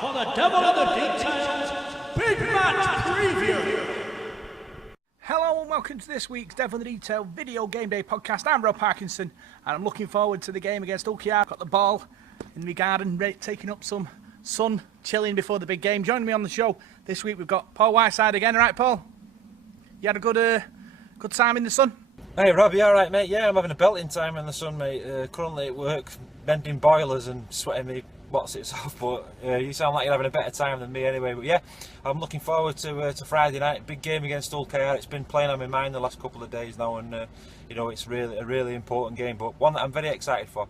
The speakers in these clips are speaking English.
for the Devil in the Details Big Match Preview. Hello and welcome to this week's Devil in the Detail Video Game Day podcast. I'm Rob Parkinson and I'm looking forward to the game against Ulkiar. Got the ball in my garden, taking up some sun, chilling before the big game. Joining me on the show this week we've got Paul Whiteside again. All right, Paul? You had a good time in the sun? Hey Rob, you alright mate? Yeah, I'm having a belting time in the sun mate. Currently at work, bending boilers and sweating me what's-its off, but you sound like you're having a better time than me anyway. But yeah, I'm looking forward to Friday night, big game against Ulkiar. It's been playing on my mind the last couple of days now, and it's really a really important game, but one that I'm very excited for.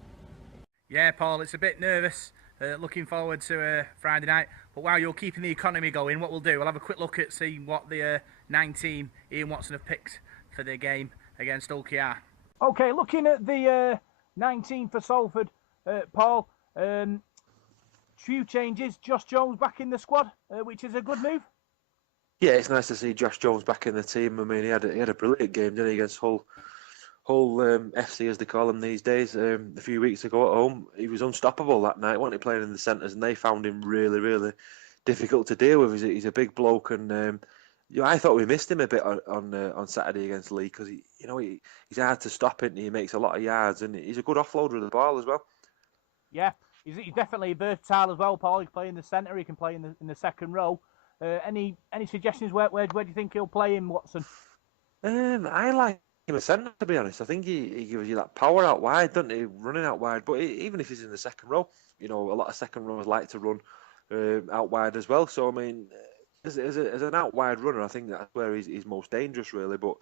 Yeah, Paul, it's a bit nervous. Looking forward to Friday night. But while you're keeping the economy going, what we'll do, we'll have a quick look at see what the 9 team Ian Watson have picked for the game against Ulkiar. Okay, looking at the 19 for Salford, Paul, few changes. Josh Jones back in the squad, which is a good move. Yeah, it's nice to see Josh Jones back in the team. I mean, he had a brilliant game, didn't he, against Hull FC, as they call him these days. A few weeks ago at home, he was unstoppable that night, wasn't he, playing in the centres, and they found him really, really difficult to deal with. He's a big bloke, and I thought we missed him a bit on Saturday against Leigh because he's hard to stop, isn't he? He makes a lot of yards, and he's a good offloader of the ball as well. Yeah, he's definitely versatile as well, Paul. He can play in the centre, he can play in the second row. Any suggestions where do you think he'll play in, Watson? I like him a centre, to be honest. I think he gives you that power out wide, doesn't he? Running out wide, but even if he's in the second row, a lot of second rowers like to run out wide as well. So I mean, as an out wide runner, I think that's where he's most dangerous, really. But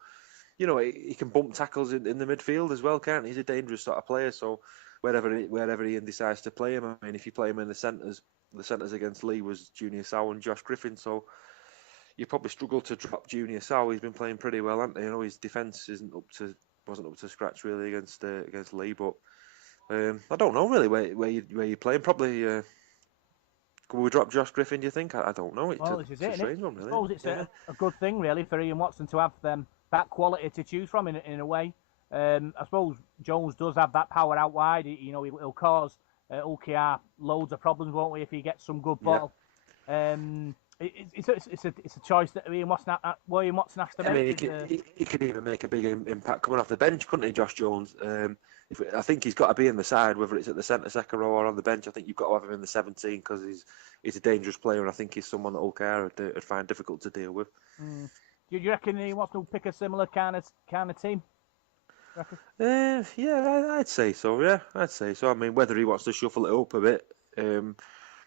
he can bump tackles in the midfield as well, can't he? He's a dangerous sort of player. So wherever Ian decides to play him, I mean, if you play him in the centres against Leigh was Junior Sow and Josh Griffin. So you probably struggle to drop Junior Sow. He's been playing pretty well, hasn't he? His defence wasn't up to scratch really against Leigh. But I don't know really where you playing. Probably. Can we drop Josh Griffin, do you think? I don't know. It's a strange one, really. I suppose it's a good thing, really, for Ian Watson to have that quality to choose from in a way. I suppose Jones does have that power out wide. He'll cause Ulkiar loads of problems, won't he, if he gets some good ball. Yeah. It's a choice that Ian Watson has to make. I mean, he could even make a big impact coming off the bench, couldn't he, Josh Jones? I think he's got to be in the side, whether it's at the centre, second row, or on the bench. I think you've got to have him in the 17 because he's a dangerous player, and I think he's someone that Ulkiar would find difficult to deal with. Do you reckon he wants to pick a similar kind of team? Yeah, I'd say so. Yeah, I'd say so. I mean, whether he wants to shuffle it up a bit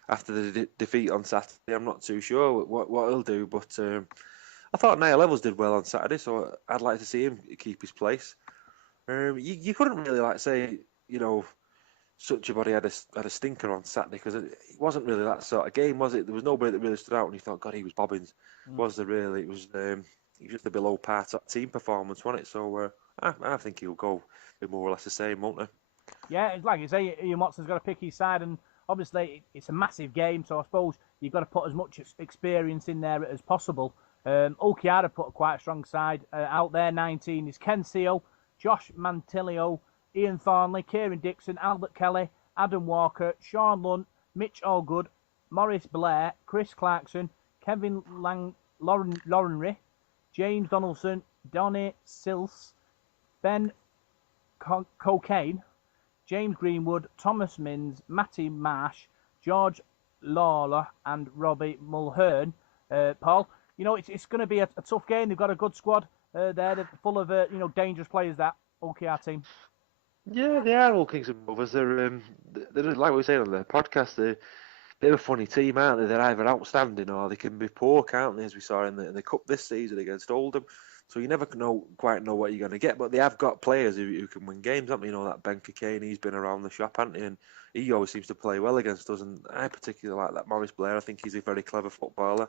after the defeat on Saturday, I'm not too sure what he'll do. But I thought Niall Levels did well on Saturday, so I'd like to see him keep his place. You couldn't really say such a body had a stinker on Saturday because it wasn't really that sort of game, was it? There was nobody that really stood out, and you thought, God, he was bobbins. Was there really? It was just a below par team performance, wasn't it? So I think he'll go with more or less the same, won't he? Yeah, it's like you say, Ian Watson's got to pick his side, and obviously it's a massive game, so I suppose you've got to put as much experience in there as possible. Ulkiar have put quite a strong side out there. 19 is Ken Seal, Josh Mantilio, Ian Thornley, Kieran Dixon, Albert Kelly, Adam Walker, Sean Lunt, Mitch Allgood, Maurice Blair, Chris Clarkson, Kevin Laurenry, James Donaldson, Donny Sills, Ben Cocaine, James Greenwood, Thomas Mins, Matty Marsh, George Lawler, and Robbie Mulhern. Paul, it's going to be a tough game. They've got a good squad there. They're full of dangerous players. That Ulkiar team. Yeah, they are all Kings and Rovers. They're like we were saying on the podcast. They're a bit of a funny team, aren't they? They're either outstanding or they can be poor, can't they? As we saw in the cup this season against Oldham. So you never quite know what you're going to get. But they have got players who can win games, haven't they? That Ben Cocaine, he's been around the shop, hasn't he? And he always seems to play well against us. And I particularly like that Maurice Blair. I think he's a very clever footballer.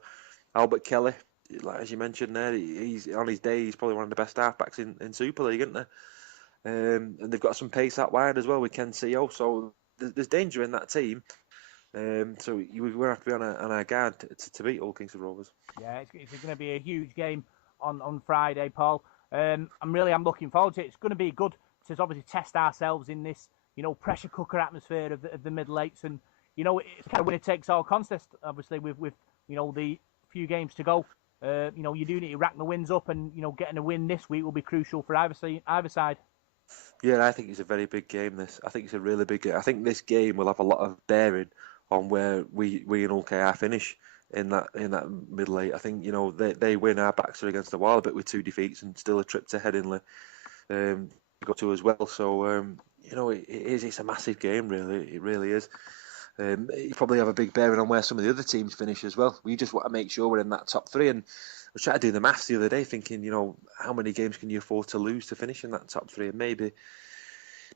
Albert Kelly, like as you mentioned there, he's on his day. He's probably one of the best halfbacks in Super League, isn't there? And they've got some pace out wide as well with Ken CEO. So there's danger in that team. So we're going to have to be on our guard to beat all Kings of Rovers. Yeah, it's going to be a huge game on Friday, Paul. I'm looking forward to it. It's going to be good to obviously test ourselves in this, pressure cooker atmosphere of the middle eights, and you know, it's kind of winner takes all contest. Obviously, with you know the few games to go, you know, you do need to rack the wins up, and you know, getting a win this week will be crucial for either side. Yeah, I think it's a very big game. This, I think it's a really big game. I think this game will have a lot of bearing on where we and OKR finish in that middle eight. I think, you know, they win, our backs are against the wall a bit with 2 defeats and still a trip to Headingley to go to as well. So you know, it's a massive game, really. It really is. You probably have a big bearing on where some of the other teams finish as well. We just want to make sure we're in that top 3. And I was trying to do the maths the other day, thinking, you know, how many games can you afford to lose to finish in that top 3? And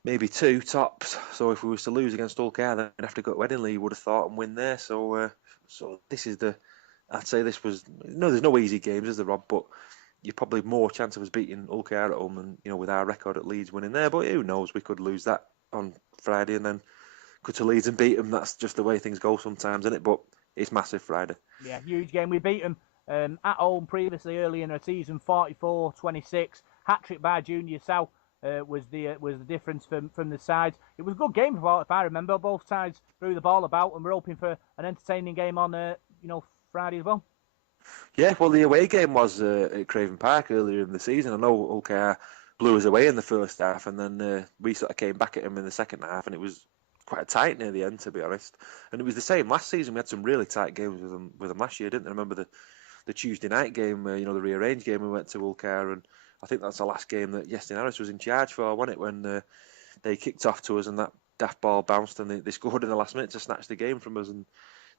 maybe 2 tops. So if we was to lose against Ulster, then we'd have to go to Headingley, you would have thought, and win there. So this is I'd say this was, no, there's no easy games, is there, Rob? But you're probably more chance of us beating Ulster at home, and, you know, with our record at Leeds winning there. But who knows? We could lose that on Friday and then go to Leeds and beat them. That's just the way things go sometimes, isn't it? But it's massive Friday. Yeah, huge game. We beat them at home previously early in the season, 44-26. Hat-trick by Junior South was the difference from the sides. It was a good game, if I remember. Both sides threw the ball about, and we're hoping for an entertaining game on you know, Friday as well. Yeah, well, the away game was at Craven Park earlier in the season. I know OKR blew us away in the first half, and then we sort of came back at him in the second half, and it was quite tight near the end, to be honest. And it was the same last season. We had some really tight games with them last year, didn't I? Remember the Tuesday night game, you know, the rearranged game we went to Ulster, and I think that's the last game that Yestin Harris was in charge for, wasn't it, when they kicked off to us and that daft ball bounced and they scored in the last minute to snatch the game from us. And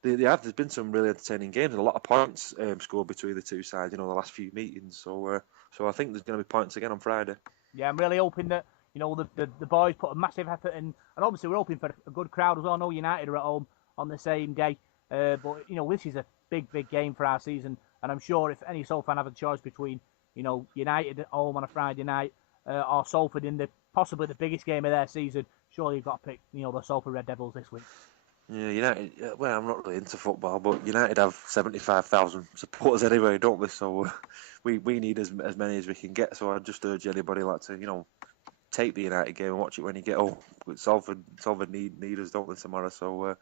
there's been some really entertaining games and a lot of points scored between the two sides, you know, the last few meetings. So I think there's going to be points again on Friday. Yeah, I'm really hoping that, you know, the boys put a massive effort in, and obviously we're hoping for a good crowd as well. I know United are at home on the same day, but, you know, this is a big game for our season, and I'm sure if any Salford fan have a choice between, you know, United at home on a Friday night or Salford in possibly the biggest game of their season, surely you've got to pick, you know, the Salford Red Devils this week. Yeah, United. Well, I'm not really into football, but United have 75,000 supporters anyway, don't we? So we need as many as we can get. So I just urge anybody like to, you know, take the United game and watch it when you get home. Salford need us, don't they, tomorrow? So,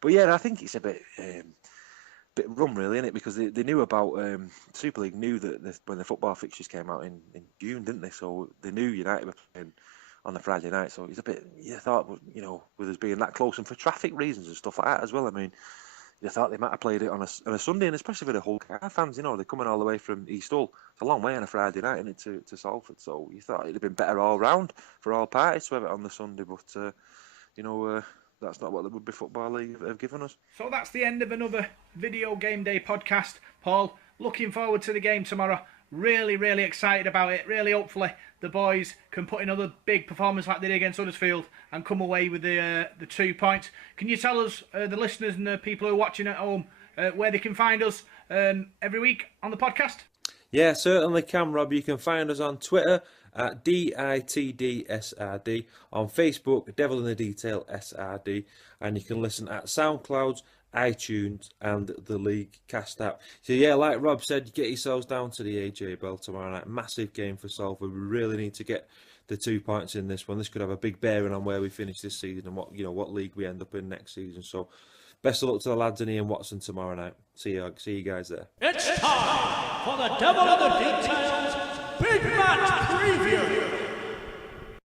but yeah, I think it's a bit rum, really, isn't it? Because they knew about Super League, knew that when the football fixtures came out in June, didn't they? So they knew United were playing on the Friday night. So it's a bit, you thought, you know, with us being that close and for traffic reasons and stuff like that as well. I mean, you thought they might have played it on a Sunday, and especially for the Hull car fans, you know, they're coming all the way from East Hull. It's a long way on a Friday night, isn't it, to Salford. So you thought it'd have been better all round for all parties to have it on the Sunday, but you know, that's not what the Rugby Football League have given us. So that's the end of another Video Game Day podcast. Paul, looking forward to the game tomorrow. Really excited about it. Really, hopefully, the boys can put in another big performance like they did against Huddersfield and come away with the 2 points. Can you tell us, the listeners and the people who are watching at home, where they can find us every week on the podcast? Yeah, certainly can, Rob. You can find us on Twitter at DITDSRD, on Facebook, Devil in the Detail SRD, and you can listen at SoundCloud, iTunes, and the League Cast app. So yeah, like Rob said, get yourselves down to the AJ Bell tomorrow night. Massive game for Salford. We really need to get the 2 points in this one. This could have a big bearing on where we finish this season and what league we end up in next season. So best of luck to the lads and Ian Watson tomorrow night. See you guys there. It's time for the Devil in the Details Big Match Preview.